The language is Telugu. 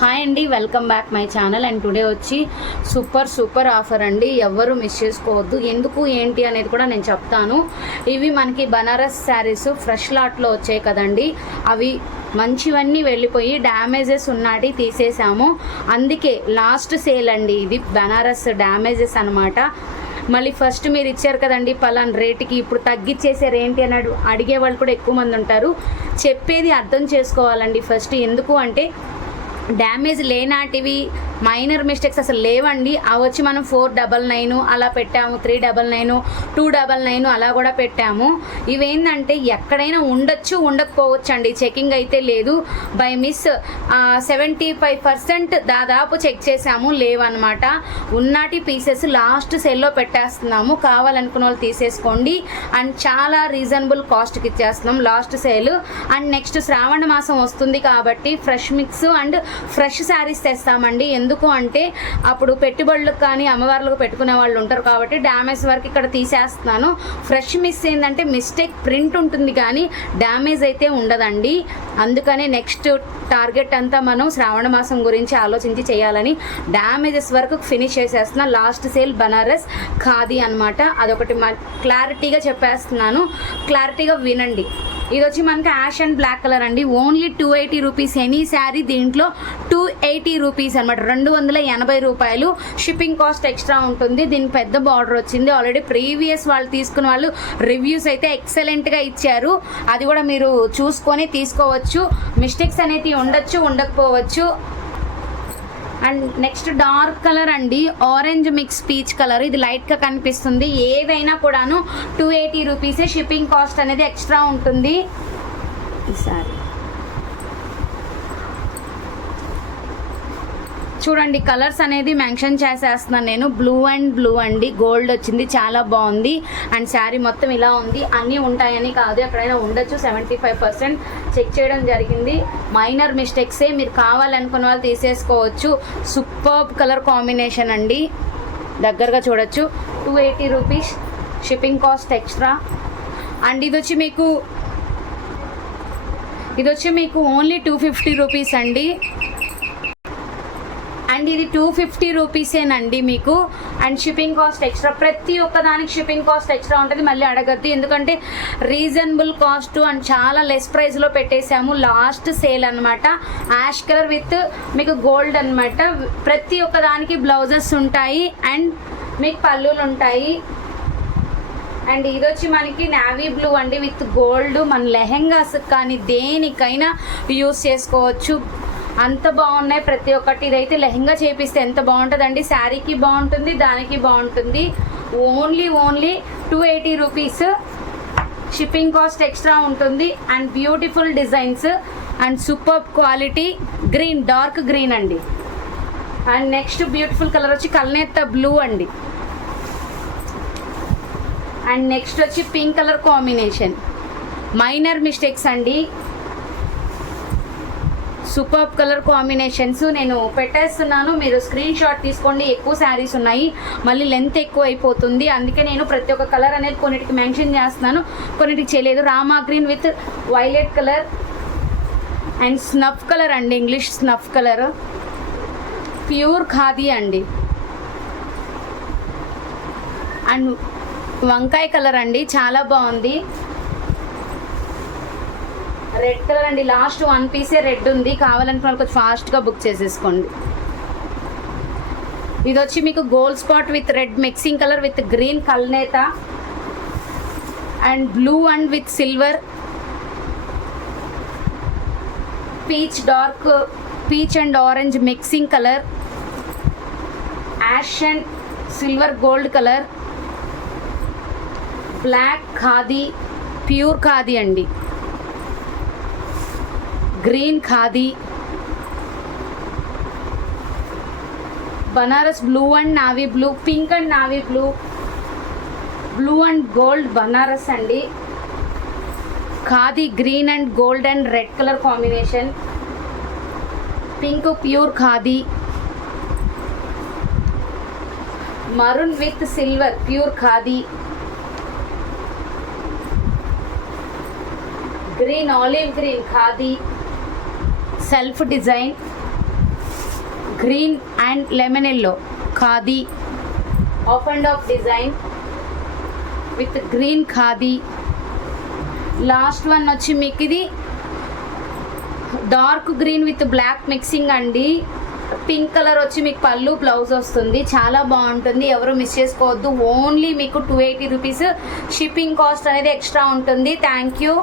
హాయ్ అండి, welcome back my channel. And today వచ్చి సూపర్ ఆఫర్ అండి. ఎవ్వరు మిస్ చేసుకోవద్దు. ఎందుకు ఏంటి అనేది కూడా నేను చెప్తాను. ఇవి మనకి బనారస్ శారీస్ ఫ్రెష్ లాట్లో వచ్చాయి కదండి. అవి మంచివన్నీ వెళ్ళిపోయి డ్యామేజెస్ ఉన్నాటి తీసేసాము. అందుకే లాస్ట్ సేల్ అండి ఇది. బనారస్ డ్యామేజెస్ అనమాట. మళ్ళీ ఫస్ట్ మీరు ఇచ్చారు కదండి పలాన్ రేటుకి, ఇప్పుడు తగ్గించేసారు ఏంటి అని అడిగే వాళ్ళు కూడా ఎక్కువ మంది ఉంటారు. చెప్పేది అర్థం చేసుకోవాలండి ఫస్ట్. ఎందుకు అంటే డ్యామేజ్ లేనాటివి మైనర్ మిస్టేక్స్ అసలు లేవండి. అవి వచ్చి మనం 499 అలా పెట్టాము, 399, 299 అలా కూడా పెట్టాము. ఇవేంటంటే ఎక్కడైనా ఉండొచ్చు ఉండకపోవచ్చు అండి, చెకింగ్ అయితే లేదు. బై మిస్ 75% దాదాపు చెక్ చేసాము, లేవన్నమాట. ఉన్నాటి పీసెస్ లాస్ట్ సేల్లో పెట్టేస్తున్నాము. కావాలనుకున్న వాళ్ళు తీసేసుకోండి. అండ్ చాలా రీజనబుల్ కాస్ట్కి ఇచ్చేస్తున్నాం last sale. And next Shravana మాసం వస్తుంది కాబట్టి fresh mix and fresh saris తెస్తామండి. ఎందుకు అంటే అప్పుడు పెట్టుబడులకు కానీ అమ్మవార్లకు పెట్టుకునే వాళ్ళు ఉంటారు కాబట్టి డ్యామేజ్ వరకు ఇక్కడ తీసేస్తున్నాను. ఫ్రెష్ మిస్ ఏంటంటే మిస్టేక్ ప్రింట్ ఉంటుంది కానీ డ్యామేజ్ అయితే ఉండదండి. అందుకనే నెక్స్ట్ టార్గెట్ అంతా మనం శ్రావణ మాసం గురించి ఆలోచించి చేయాలని డ్యామేజెస్ వరకు ఫినిష్ చేసేస్తున్నా. లాస్ట్ సేల్ బనారస్ ఖాదీ అనమాట. అదొకటి క్లారిటీగా చెప్పేస్తున్నాను, క్లారిటీగా వినండి. ఇది వచ్చి మనకి యాష్ అండ్ బ్లాక్ కలర్ అండి. Only 280 rupees any sari. దీంట్లో 280 రూపీస్ అనమాట, 280 రూపాయలు. షిప్పింగ్ కాస్ట్ ఎక్స్ట్రా ఉంటుంది. దీనికి పెద్ద బార్డర్ వచ్చింది. ఆల్రెడీ ప్రీవియస్ వాళ్ళు తీసుకున్న వాళ్ళు రివ్యూస్ అయితే ఎక్సలెంట్గా ఇచ్చారు. అది కూడా మీరు చూసుకొని తీసుకోవచ్చు. మిస్టేక్స్ అనేవి ఉండొచ్చు, ఉండకపోవచ్చు. అండ్ నెక్స్ట్ డార్క్ కలర్ అండి, ఆరెంజ్ మిక్స్ పీచ్ కలర్. ఇది లైట్గా కనిపిస్తుంది. ఏదైనా కూడాను 280 రూపీసే. షిప్పింగ్ కాస్ట్ అనేది ఎక్స్ట్రా ఉంటుంది. ఈసారి చూడండి, కలర్స్ అనేది మెన్షన్ చేసేస్తున్నాను నేను. బ్లూ అండి, గోల్డ్ వచ్చింది, చాలా బాగుంది. అండ్ శారీ మొత్తం ఇలా ఉంది. అన్నీ ఉంటాయని కాదు, ఎక్కడైనా ఉండొచ్చు. 75% చెక్ చేయడం జరిగింది. మైనర్ మిస్టేక్సే, మీరు కావాలనుకున్న వాళ్ళు తీసేసుకోవచ్చు. సూపర్బ్ కలర్ కాంబినేషన్ అండి, దగ్గరగా చూడొచ్చు. 280 rupees, shipping cost extra. And ఇది వచ్చి మీకు ఓన్లీ 250 రూపీస్ అండి. అండ్ ఇది 250 రూపీసేనండి మీకు. And shipping cost extra. ప్రతి ఒక్కదానికి షిప్పింగ్ కాస్ట్ ఎక్స్ట్రా ఉంటుంది. మళ్ళీ అడగద్దు, ఎందుకంటే రీజనబుల్ కాస్ట్ అండ్ చాలా లెస్ ప్రైస్లో పెట్టేసాము. లాస్ట్ సేల్ అనమాట. యాష్ కలర్ విత్ మీకు గోల్డ్ అనమాట. ప్రతి ఒక్కదానికి బ్లౌజెస్ ఉంటాయి అండ్ మీకు పళ్ళులు ఉంటాయి. అండ్ ఇది వచ్చి మనకి నావీ బ్లూ అండి విత్ గోల్డ్. మన లెహెంగాస్ కానీ దేనికైనా యూస్ చేసుకోవచ్చు. అంత బాగున్నాయి ప్రతి ఒక్కటి. ఇదైతే లెహంగా చేపిస్తే ఎంత బాగుంటుందండి. శారీకి బాగుంటుంది, దానికి బాగుంటుంది. Only 280 rupees. Shipping cost extra ఉంటుంది. And beautiful designs and super quality. Green, dark green అండి. అండ్ నెక్స్ట్ బ్యూటిఫుల్ కలర్ వచ్చి కల్నేత బ్లూ అండి. అండ్ నెక్స్ట్ వచ్చి pink colour combination. Minor mistakes అండి. సూపర్ కలర్ కాంబినేషన్స్ నేను పెట్టేస్తున్నాను, మీరు స్క్రీన్ షాట్ తీసుకోండి. ఎక్కువ శారీస్ ఉన్నాయి, మళ్ళీ లెంత్ ఎక్కువ అయిపోతుంది. అందుకే నేను ప్రతి ఒక్క కలర్ అనేది కొన్నిటికి మెన్షన్ చేస్తున్నాను, కొన్నిటికి చేయలేదు. Rama green with violet colour and snuff colour అండి, English snuff colour. Pure khadi అండి. అండ్ వంకాయ కలర్ అండి, చాలా బాగుంది. రెడ్ కలర్ అండి. లాస్ట్ 1 పీసే రెడ్ ఉంది. కావాలనుకున్న కొంచెం ఫాస్ట్గా బుక్ చేసేసుకోండి. ఇది వచ్చి మీకు gold spot with red mixing colour with green కల్నేత and blue and with silver. Peach and orange mixing colour. Ash and silver gold colour. Black khadi, pure khadi అండి. Green khadi. Banaras blue and navy blue. Pink and navy blue. Blue and gold Banaras అండి. Khadi green and gold and red colour combination. Pink pure khadi. Maroon with silver pure khadi. Green, olive green khadi. Self design. Green and lemon yellow khadi half and half design with green khadi. Last one వచ్చి మీకు ఇది dark green with black mixing అండి. పింక్ కలర్ వచ్చి మీకు పళ్ళు బ్లౌజ్ వస్తుంది, చాలా బాగుంటుంది, ఎవరు మిస్ చేసుకోవద్దు. ఓన్లీ మీకు 280 రూపీస్ షిప్పింగ్ కాస్ట్ అనేది ఎక్స్ట్రా ఉంటుంది. Thank you.